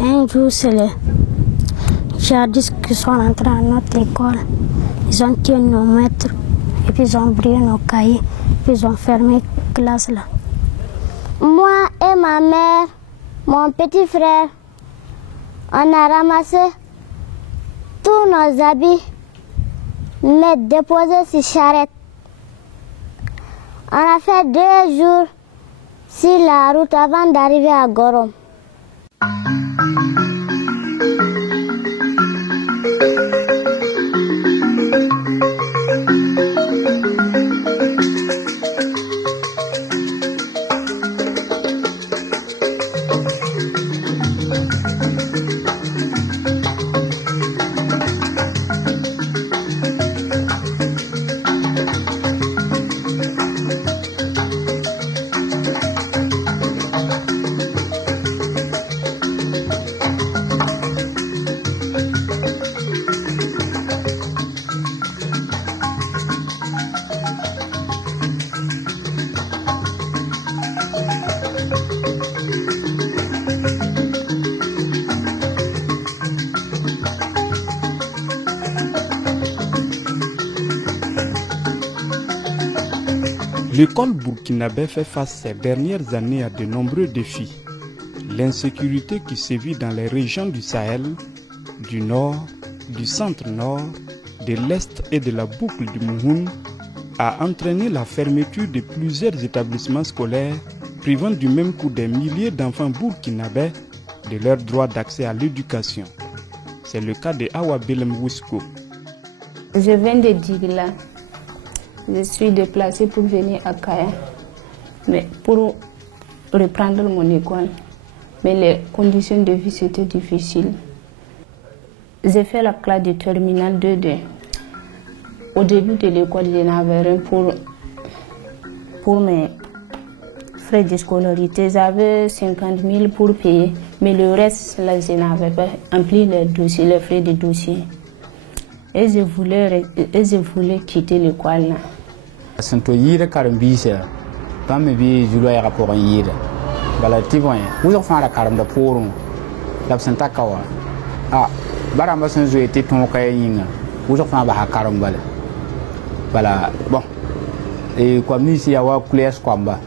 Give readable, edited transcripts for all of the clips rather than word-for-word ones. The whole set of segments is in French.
Un jour, c'est les djihadistes qui sont entrés à notre école. Ils ont tué nos maîtres, et puis ils ont brûlé nos cahiers, puis ils ont fermé la classe là. Moi et ma mère, mon petit frère, on a ramassé tous nos habits, les déposés sur charrette. On a fait 2 jours sur la route avant d'arriver à Gorom. L'école burkinabé fait face ces dernières années à de nombreux défis. L'insécurité qui sévit dans les régions du Sahel, du Nord, du Centre-Nord, de l'Est et de la boucle du Mouhoun a entraîné la fermeture de plusieurs établissements scolaires, privant du même coup des milliers d'enfants burkinabés de leur droit d'accès à l'éducation. C'est le cas de Awa Belem Wisko. Je viens de Digla. Je suis déplacée pour venir à Kaya, mais pour reprendre mon école. Mais les conditions de vie c'était difficile. J'ai fait la classe de terminale 2D. Au début de l'école, je n'avais rien pour mes frais de scolarité. J'avais 50 000 pour payer, mais le reste, là, je n'avais pas rempli les dossiers, les frais de dossier. Et je voulais quitter l'école. Santo yire karambisa pam bi julo ya rapport yire bala tivon wo fa karam da porum la santa kawa bara ma san zo ete ton kay yinga wo fa ba karam bala bon e kwa misi ya wa class kwamba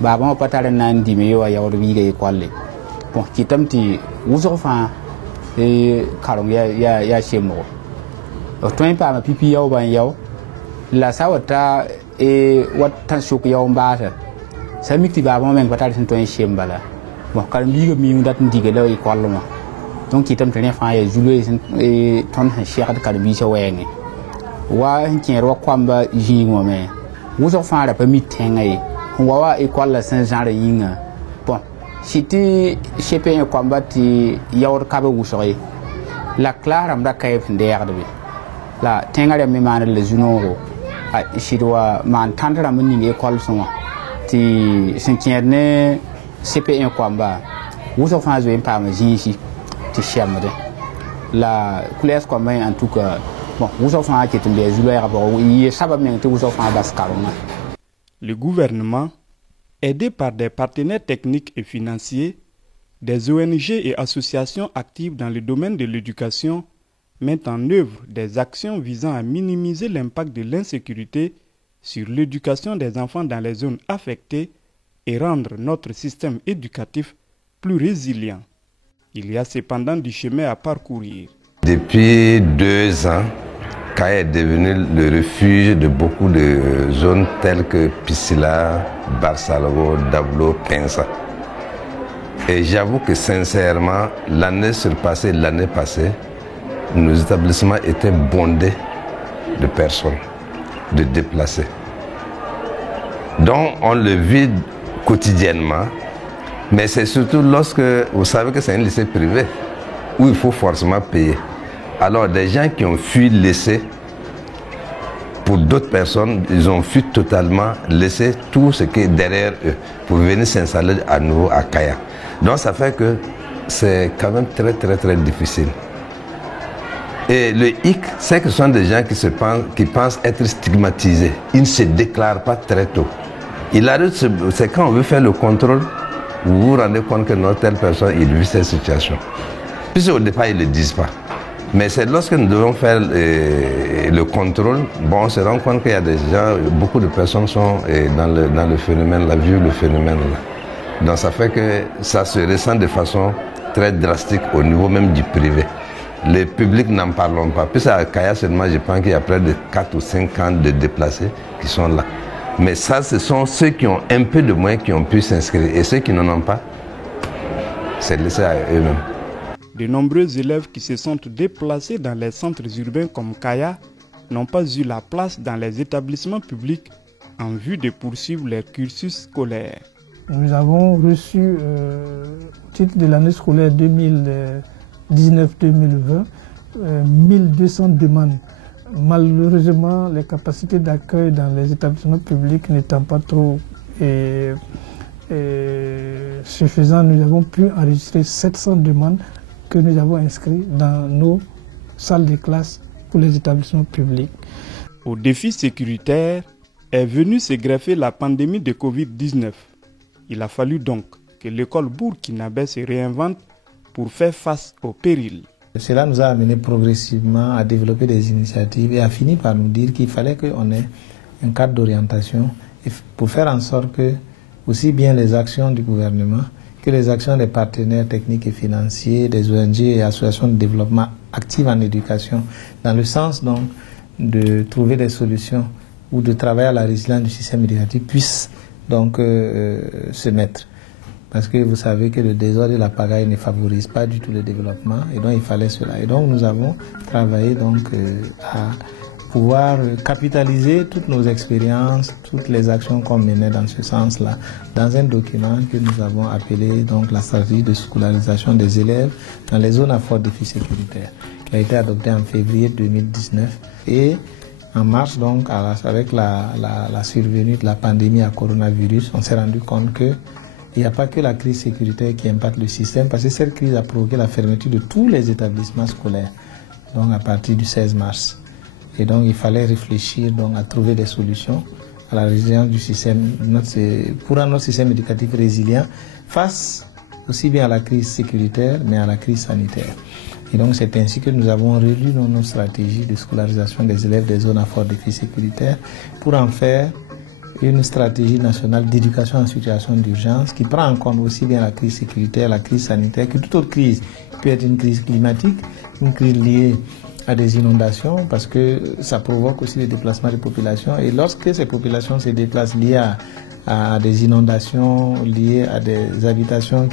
ba ba patare nan di me yo ya wor bi ge kwalle bon kitamti wo fa karam ya shemo to pa ma pipi yaw ban yaw la sawata wat tan suk yaw mbata samikti ba mo men patari sin ton shembala bon kal mi mi ndat ndige la école mo donc itam tane fa ya julo ton cheikh kal bi so wenge wa nkin ro kwamba jingo me wuzo fa ra pa mi tengai wa école la saint jean yinga bon siti chepe kwamba ti yawr kabe wusoy la clara mda kayf nderde bi la tengare mi man le junoro shidwa man tandra mun ni école son ti sintierne CP1 kwamba wuzo fa zo impa ma jinshi ti chamade la classe kwamba en tout cas bon wuzo fa ki tumbe julo ya bo yi sabab men ti wuzo fa baskaroma. Le gouvernement, aidé par des partenaires techniques et financiers, des ONG et associations actives dans le domaine de l'éducation, met en œuvre des actions visant à minimiser l'impact de l'insécurité sur l'éducation des enfants dans les zones affectées et rendre notre système éducatif plus résilient. Il y a cependant du chemin à parcourir. Depuis 2 ans, Kaya est devenu le refuge de beaucoup de zones telles que Piscila, Barsalgo, Dablo, Pensa. Et j'avoue que sincèrement, l'année surpassée, l'année passée, nos établissements étaient bondés de personnes, de déplacés. Donc on le vit quotidiennement, mais c'est surtout lorsque vous savez que c'est un lycée privé où il faut forcément payer. Alors des gens qui ont fui le lycée, pour d'autres personnes, ils ont fui totalement, laissé tout ce qui est derrière eux pour venir s'installer à nouveau à Kaya. Donc ça fait que c'est quand même très difficile. Et le hic, c'est que ce sont des gens qui pensent être stigmatisés. Ils ne se déclarent pas très tôt. Il arrive, c'est quand on veut faire le contrôle, vous vous rendez compte que notre telle personne, il vit cette situation. Puisque au départ, ils ne le disent pas. Mais c'est lorsque nous devons faire le contrôle, bon, on se rend compte qu'il y a des gens, beaucoup de personnes sont dans le phénomène, la vivent le phénomène là. Donc ça fait que ça se ressent de façon très drastique au niveau même du privé. Les publics n'en parlent pas. Puis à Kaya seulement, je pense qu'il y a près de 4 ou 5 ans de déplacés qui sont là. Mais ça, ce sont ceux qui ont un peu de moyens qui ont pu s'inscrire. Et ceux qui n'en ont pas, c'est laissé à eux-mêmes. De nombreux élèves qui se sont déplacés dans les centres urbains comme Kaya n'ont pas eu la place dans les établissements publics en vue de poursuivre leur cursus scolaire. Nous avons reçu, au titre de l'année scolaire 2019-2020, 1200 demandes. Malheureusement, les capacités d'accueil dans les établissements publics n'étant pas trop suffisantes, nous avons pu enregistrer 700 demandes que nous avons inscrites dans nos salles de classe pour les établissements publics. Au défi sécuritaire est venue se greffer la pandémie de Covid-19. Il a fallu donc que l'école burkinabé se réinvente pour faire face au péril. Cela nous a amené progressivement à développer des initiatives et a fini par nous dire qu'il fallait qu'on ait un cadre d'orientation pour faire en sorte que aussi bien les actions du gouvernement que les actions des partenaires techniques et financiers, des ONG et associations de développement actives en éducation, dans le sens donc de trouver des solutions ou de travailler à la résilience du système éducatif, puissent donc se mettre. Parce que vous savez que le désordre et la pagaille ne favorisent pas du tout le développement, et donc il fallait cela. Et donc nous avons travaillé donc à pouvoir capitaliser toutes nos expériences, toutes les actions qu'on menait dans ce sens-là, dans un document que nous avons appelé donc la stratégie de scolarisation des élèves dans les zones à fort défi sécuritaire, qui a été adoptée en février 2019. Et en mars, donc, avec la survenue de la pandémie à coronavirus, on s'est rendu compte que il n'y a pas que la crise sécuritaire qui impacte le système, parce que cette crise a provoqué la fermeture de tous les établissements scolaires, donc à partir du 16 mars. Et donc il fallait réfléchir donc, à trouver des solutions à la résilience du système, pour rendre notre système éducatif résilient face aussi bien à la crise sécuritaire, mais à la crise sanitaire. Et donc c'est ainsi que nous avons revu nos stratégies de scolarisation des élèves des zones à fort défi sécuritaire pour en faire une stratégie nationale d'éducation en situation d'urgence qui prend en compte aussi bien la crise sécuritaire, la crise sanitaire, que toute autre crise. Peut être une crise climatique, une crise liée à des inondations, parce que ça provoque aussi le déplacement des populations. Et lorsque ces populations se déplacent liées à des inondations, liées à des habitations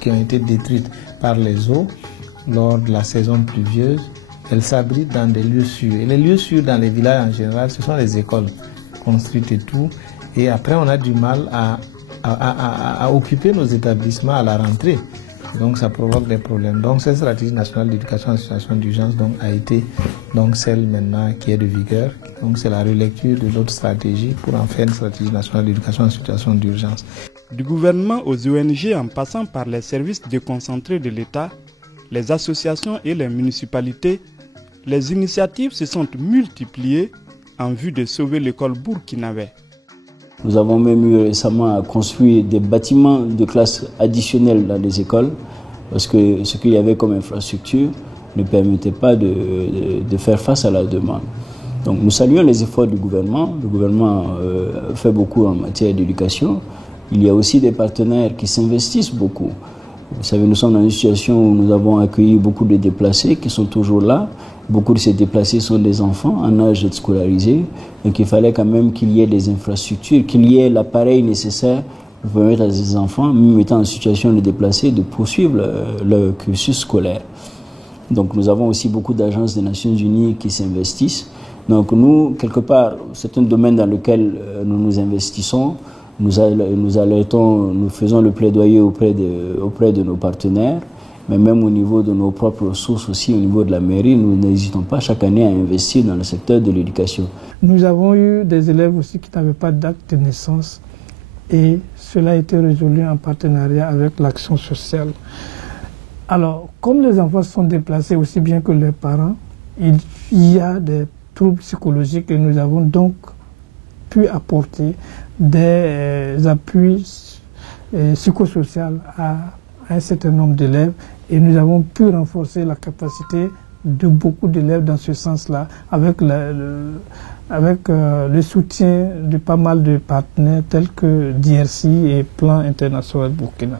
qui ont été détruites par les eaux lors de la saison pluvieuse, elles s'abritent dans des lieux sûrs. Et les lieux sûrs dans les villages en général, ce sont les écoles construites et tout. Et après, on a du mal à occuper nos établissements à la rentrée. Donc ça provoque des problèmes. Donc cette stratégie nationale d'éducation en situation d'urgence a été donc celle maintenant qui est de vigueur. Donc c'est la relecture de l'autre stratégie pour en faire une stratégie nationale d'éducation en situation d'urgence. Du gouvernement aux ONG en passant par les services déconcentrés de l'État, les associations et les municipalités, les initiatives se sont multipliées en vue de sauver l'école burkinabé. Nous avons même eu récemment à construire des bâtiments de classe additionnels dans les écoles parce que ce qu'il y avait comme infrastructure ne permettait pas de faire face à la demande. Donc nous saluons les efforts du gouvernement. Le gouvernement fait beaucoup en matière d'éducation. Il y a aussi des partenaires qui s'investissent beaucoup. Vous savez, nous sommes dans une situation où nous avons accueilli beaucoup de déplacés qui sont toujours là. Beaucoup de ces déplacés sont des enfants en âge d'être scolarisés. Donc il fallait quand même qu'il y ait des infrastructures, qu'il y ait l'appareil nécessaire pour permettre à ces enfants, même étant en situation de déplacer, de poursuivre leur cursus scolaire. Donc nous avons aussi beaucoup d'agences des Nations Unies qui s'investissent. Donc nous, quelque part, c'est un domaine dans lequel nous nous investissons. Nous alertons, nous faisons le plaidoyer auprès de nos partenaires, mais même au niveau de nos propres ressources aussi, au niveau de la mairie, nous n'hésitons pas chaque année à investir dans le secteur de l'éducation. Nous avons eu des élèves aussi qui n'avaient pas d'acte de naissance et cela a été résolu en partenariat avec l'action sociale. Alors, comme les enfants sont déplacés aussi bien que leurs parents, il y a des troubles psychologiques et nous avons donc pu apporter des appuis psychosocial à un certain nombre d'élèves et nous avons pu renforcer la capacité de beaucoup d'élèves dans ce sens-là avec le soutien de pas mal de partenaires tels que DRC et Plan International Burkina.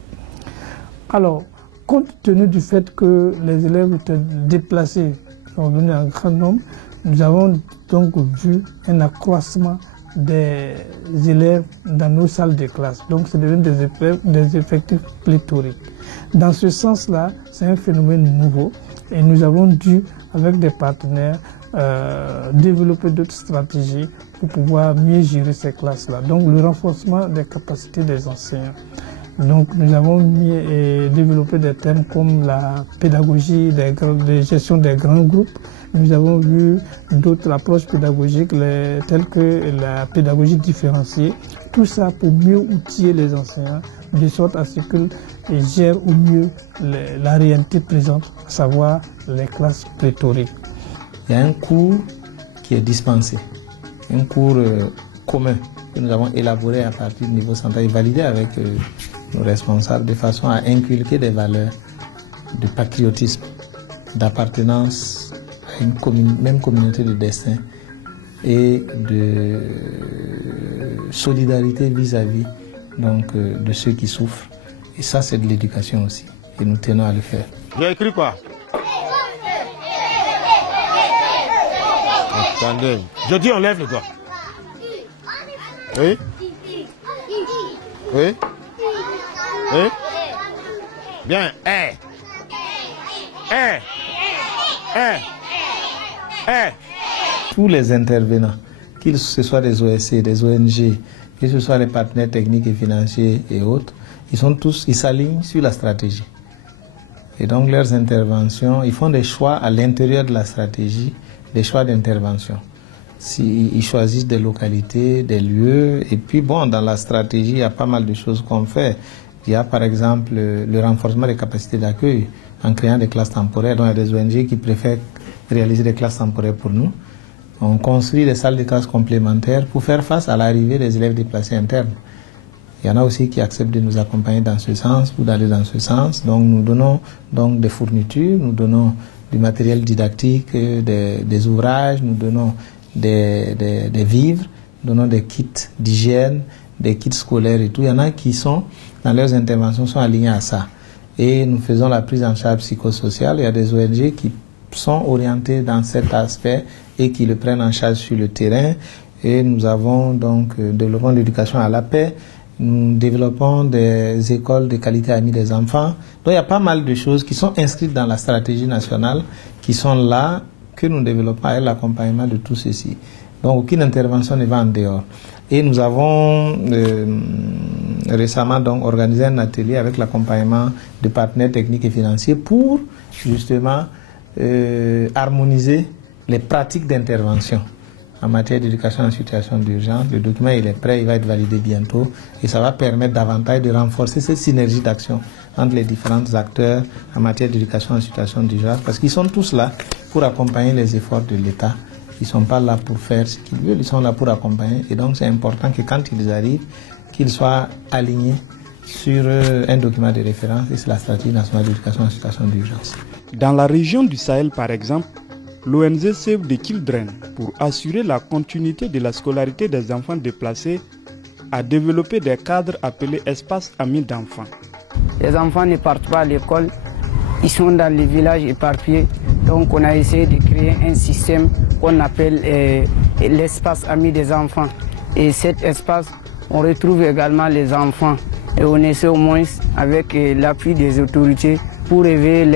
Alors, compte tenu du fait que les élèves étaient déplacés, sont venus en grand nombre, nous avons donc vu un accroissement des élèves dans nos salles de classe. Donc, c'est devenu des effectifs pléthoriques. Dans ce sens-là, c'est un phénomène nouveau et nous avons dû, avec des partenaires, développer d'autres stratégies pour pouvoir mieux gérer ces classes-là. Donc, le renforcement des capacités des enseignants. Donc, nous avons développé des thèmes comme la pédagogie de gestion des grands groupes. Nous avons vu d'autres approches pédagogiques telles que la pédagogie différenciée. Tout ça pour mieux outiller les enseignants, de sorte à ce qu'ils gèrent au mieux la réalité présente, à savoir les classes pléthoriques. Il y a un cours qui est dispensé, un cours commun que nous avons élaboré à partir du niveau central et validé avec nos responsables de façon à inculquer des valeurs de patriotisme, d'appartenance à une même communauté de destin et de solidarité vis-à-vis donc de ceux qui souffrent. Et ça, c'est de l'éducation aussi. Et nous tenons à le faire. J'ai écrit quoi? Attendez. Je dis on lève le doigt. Oui? Oui? Oui? Bien. Tous les intervenants, qu'ils ce soit des OSC, des ONG, que ce soit les partenaires techniques et financiers et autres, ils s'alignent sur la stratégie. Et donc leurs interventions, ils font des choix à l'intérieur de la stratégie, des choix d'intervention. Ils choisissent des localités, des lieux, et puis bon, dans la stratégie, il y a pas mal de choses qu'on fait. Il y a par exemple le renforcement des capacités d'accueil en créant des classes temporaires. Donc il y a des ONG qui préfèrent réaliser des classes temporaires pour nous. On construit des salles de classe complémentaires pour faire face à l'arrivée des élèves déplacés internes. Il y en a aussi qui acceptent de nous accompagner dans ce sens ou d'aller dans ce sens. Donc nous donnons donc des fournitures, nous donnons du matériel didactique, des ouvrages, nous donnons des vivres, nous donnons des kits d'hygiène, des kits scolaires et tout. Il y en a qui sont, dans leurs interventions, sont alignés à ça. Et nous faisons la prise en charge psychosociale. Il y a des ONG qui sont orientés dans cet aspect et qui le prennent en charge sur le terrain. Et nous avons donc développé l'éducation à la paix. Nous développons des écoles de qualité amies des enfants. Donc il y a pas mal de choses qui sont inscrites dans la stratégie nationale, qui sont là, que nous développons avec l'accompagnement de tout ceci. Donc aucune intervention ne va en dehors. Et nous avons récemment donc organisé un atelier avec l'accompagnement de partenaires techniques et financiers pour justement harmoniser les pratiques d'intervention en matière d'éducation en situation d'urgence. Le document il est prêt, il va être validé bientôt et ça va permettre davantage de renforcer cette synergie d'action entre les différents acteurs en matière d'éducation en situation d'urgence parce qu'ils sont tous là pour accompagner les efforts de l'État. Ils ne sont pas là pour faire ce qu'ils veulent, ils sont là pour accompagner et donc c'est important que quand ils arrivent, qu'ils soient alignés sur un document de référence et c'est la stratégie nationale d'éducation en situation d'urgence. Dans la région du Sahel par exemple, l'ONG Save the Children, pour assurer la continuité de la scolarité des enfants déplacés, a développé des cadres appelés espaces amis d'enfants. Les enfants ne partent pas à l'école, ils sont dans les villages éparpillés. Donc on a essayé de créer un système qu'on appelle l'espace ami des enfants. Et cet espace, on retrouve également les enfants. Et on essaie au moins, avec l'appui des autorités, pour élever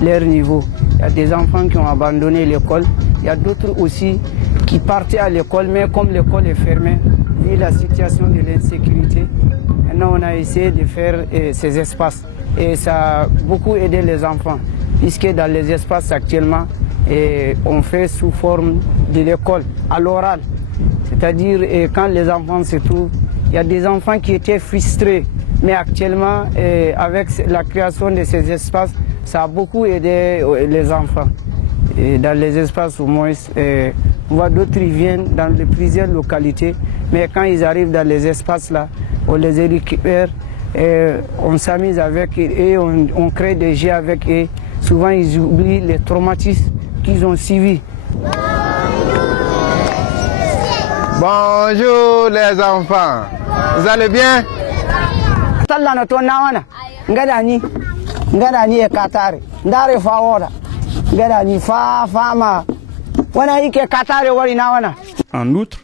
leur niveau. Il y a des enfants qui ont abandonné l'école. Il y a d'autres aussi qui partaient à l'école, mais comme l'école est fermée, vu la situation de l'insécurité, maintenant on a essayé de faire ces espaces. Et ça a beaucoup aidé les enfants, puisque dans les espaces actuellement, on fait sous forme de l'école, à l'oral. C'est-à-dire quand les enfants se trouvent, il y a des enfants qui étaient frustrés, mais actuellement, avec la création de ces espaces, ça a beaucoup aidé les enfants. Et dans les espaces, au moins, on voit d'autres qui viennent dans plusieurs localités, mais quand ils arrivent dans les espaces là, on les récupère, on s'amuse avec eux et on crée des jeux avec eux. Souvent, ils oublient les traumatismes qu'ils ont suivis. Bonjour les enfants, vous allez bien? En outre,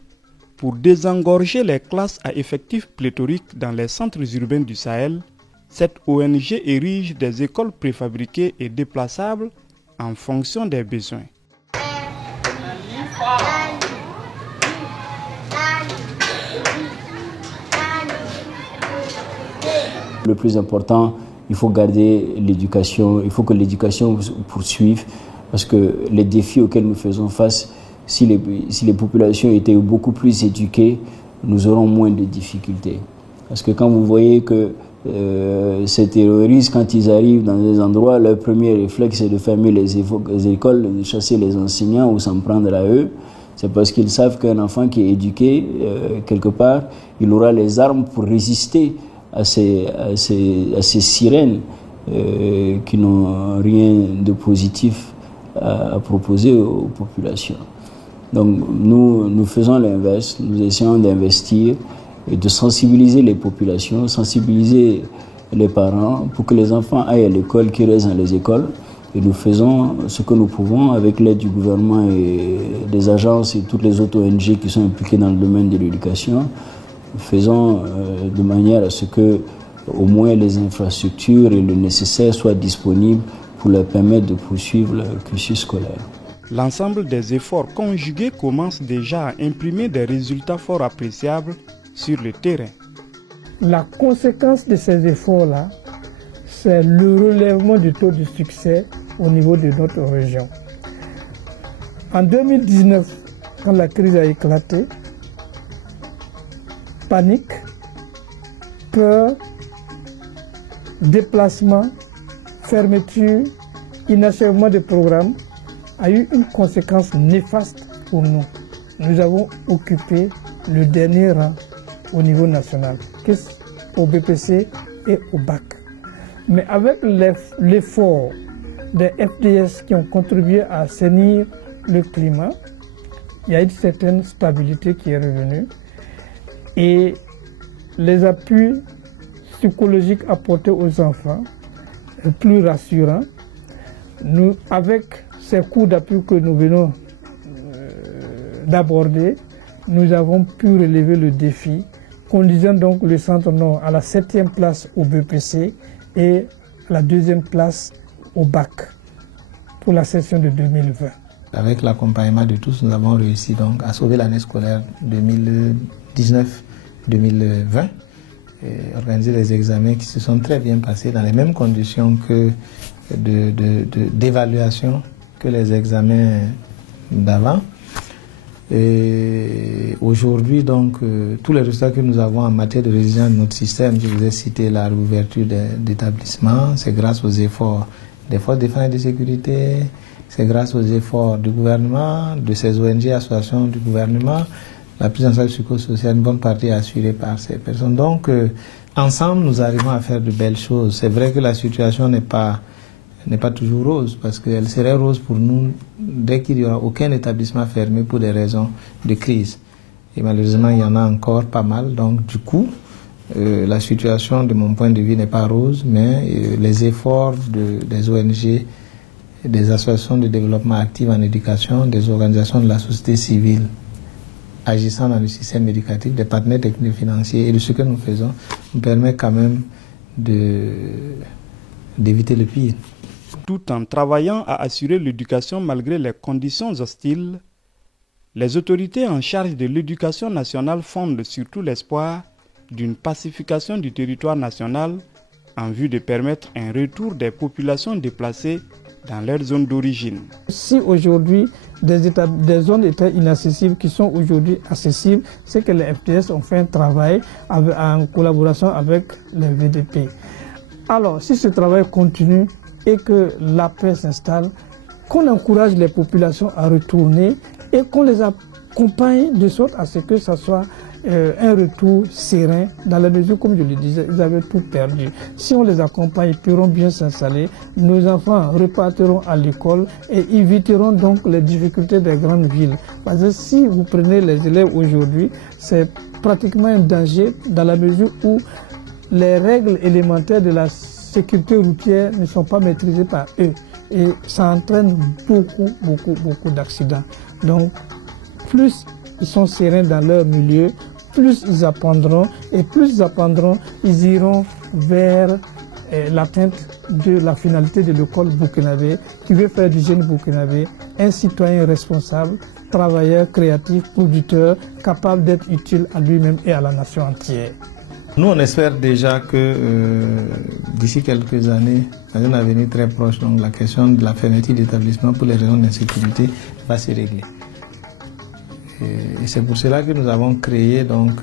pour désengorger les classes à effectifs pléthoriques dans les centres urbains du Sahel, cette ONG érige des écoles préfabriquées et déplaçables en fonction des besoins. Le plus important, il faut garder l'éducation, il faut que l'éducation poursuive, parce que les défis auxquels nous faisons face, si les populations étaient beaucoup plus éduquées, nous aurons moins de difficultés. Parce que quand vous voyez que ces terroristes, quand ils arrivent dans des endroits, leur premier réflexe c'est de fermer les écoles, de chasser les enseignants ou s'en prendre à eux. C'est parce qu'ils savent qu'un enfant qui est éduqué, quelque part, il aura les armes pour résister à ces sirènes qui n'ont rien de positif à proposer aux populations. Donc nous faisons l'inverse, nous essayons d'investir et de sensibiliser les populations, sensibiliser les parents pour que les enfants aillent à l'école, qu'ils restent dans les écoles. Et nous faisons ce que nous pouvons avec l'aide du gouvernement et des agences et toutes les autres ONG qui sont impliquées dans le domaine de l'éducation. Nous faisons de manière à ce que au moins les infrastructures et le nécessaire soient disponibles pour leur permettre de poursuivre leur cursus scolaire. L'ensemble des efforts conjugués commence déjà à imprimer des résultats fort appréciables sur le terrain. La conséquence de ces efforts-là, c'est le relèvement du taux de succès au niveau de notre région. En 2019, quand la crise a éclaté, panique, peur, déplacement, fermeture, inachèvement de programmes a eu une conséquence néfaste pour nous. Nous avons occupé le dernier rang au niveau national, au BPC et au BAC. Mais avec l'effort des FDS qui ont contribué à assainir le climat, il y a une certaine stabilité qui est revenue. Et les appuis psychologiques apportés aux enfants, plus rassurants, avec ces cours d'appui que nous venons d'aborder, nous avons pu relever le défi, conduisant donc le Centre Nord à la 7e place au BPC et à la 2e place au BAC pour la session de 2020. Avec l'accompagnement de tous, nous avons réussi donc à sauver l'année scolaire 2019-2020 et organiser des examens qui se sont très bien passés dans les mêmes conditions que d'évaluation que les examens d'avant. Et aujourd'hui, donc, tous les résultats que nous avons en matière de résilience de notre système, je vous ai cité la réouverture d'établissements, c'est grâce aux efforts des forces de défense et de sécurité, c'est grâce aux efforts du gouvernement, de ces ONG, associations du gouvernement, la prise en charge psychosociale, une bonne partie assurée par ces personnes. Donc, ensemble, nous arrivons à faire de belles choses. C'est vrai que la situation n'est pas toujours rose, parce qu'elle serait rose pour nous dès qu'il n'y aura aucun établissement fermé pour des raisons de crise. Et malheureusement, il y en a encore pas mal. Donc, du coup, la situation, de mon point de vue, n'est pas rose, mais les efforts des ONG, des associations de développement actif en éducation, des organisations de la société civile agissant dans le système éducatif, des partenaires techniques financiers et de ce que nous faisons, nous permet quand même d'éviter le pire. Tout en travaillant à assurer l'éducation malgré les conditions hostiles, les autorités en charge de l'éducation nationale fondent surtout l'espoir d'une pacification du territoire national en vue de permettre un retour des populations déplacées dans leur zone d'origine. Si aujourd'hui des zones étaient inaccessibles qui sont aujourd'hui accessibles, c'est que les FDS ont fait un travail en collaboration avec les VDP. Alors, si ce travail continue et que la paix s'installe, qu'on encourage les populations à retourner et qu'on les accompagne de sorte à ce que ça soit un retour serein, dans la mesure, comme je le disais, ils avaient tout perdu. Si on les accompagne, ils pourront bien s'installer, nos enfants repartiront à l'école et éviteront donc les difficultés des grandes villes. Parce que si vous prenez les élèves aujourd'hui, c'est pratiquement un danger dans la mesure où les règles élémentaires de la sécurité routière ne sont pas maîtrisées par eux. Et ça entraîne beaucoup d'accidents. Donc, plus ils sont sereins dans leur milieu, plus ils apprendront, et plus ils apprendront, ils iront vers l'atteinte de la finalité de l'école burkinabé, qui veut faire du jeune burkinabé un citoyen responsable, travailleur, créatif, producteur, capable d'être utile à lui-même et à la nation entière. Nous, on espère déjà que d'ici quelques années, dans un avenir très proche, donc la question de la fermeture d'établissements pour les raisons d'insécurité va se régler. Et c'est pour cela que nous avons créé donc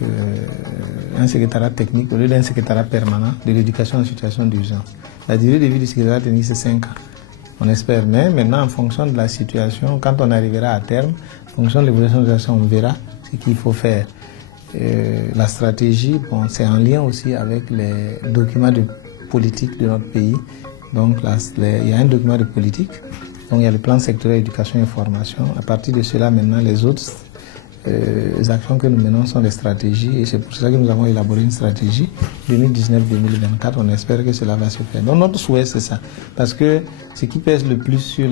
un secrétariat technique au lieu d'un secrétariat permanent de l'éducation en situation d'urgence. La durée de vie du secrétariat technique, c'est 5 ans. On espère, mais maintenant, en fonction de la situation, quand on arrivera à terme, en fonction de l'évolution de la situation, on verra ce qu'il faut faire. La stratégie, bon, c'est en lien aussi avec les documents de politique de notre pays. Donc, il y a un document de politique, donc il y a le plan sectoriel éducation et formation. À partir de cela, maintenant, les autres actions que nous menons sont des stratégies, et c'est pour cela que nous avons élaboré une stratégie 2019-2024. On espère que cela va se faire. Donc, notre souhait, c'est ça. Parce que ce qui pèse le plus sur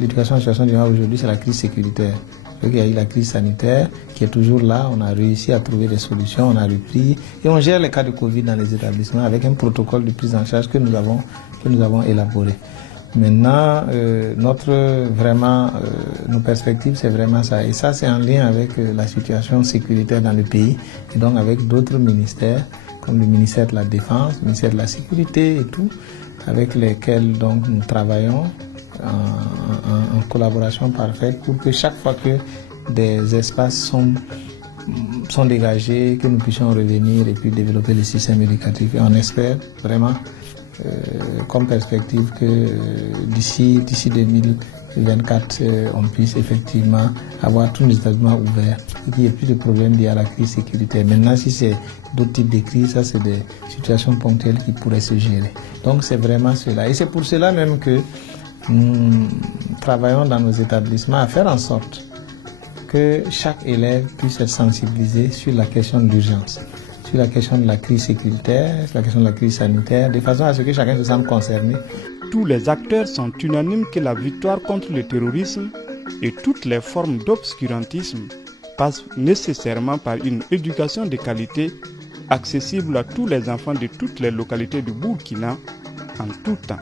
l'éducation en situation d'urgence aujourd'hui, c'est la crise sécuritaire. Il y a eu la crise sanitaire qui est toujours là, on a réussi à trouver des solutions, on a repris et on gère les cas de Covid dans les établissements avec un protocole de prise en charge que nous avons élaboré. Maintenant, nos perspectives, c'est vraiment ça. Et ça, c'est en lien avec la situation sécuritaire dans le pays et donc avec d'autres ministères, comme le ministère de la Défense, le ministère de la Sécurité et tout, avec lesquels donc nous travaillons en collaboration parfaite pour que chaque fois que des espaces sont dégagés, que nous puissions revenir et puis développer le système éducatif. Et on espère vraiment comme perspective que d'ici 2024, on puisse effectivement avoir tous les établissements ouverts et qu'il n'y ait plus de problèmes liés à la crise sécuritaire. Maintenant, si c'est d'autres types de crises, ça c'est des situations ponctuelles qui pourraient se gérer. Donc c'est vraiment cela. Et c'est pour cela même que nous travaillons dans nos établissements à faire en sorte que chaque élève puisse être sensibilisé sur la question de l'urgence, sur la question de la crise sécuritaire, sur la question de la crise sanitaire, de façon à ce que chacun se sente concerné. Tous les acteurs sont unanimes que la victoire contre le terrorisme et toutes les formes d'obscurantisme passent nécessairement par une éducation de qualité accessible à tous les enfants de toutes les localités du Burkina en tout temps.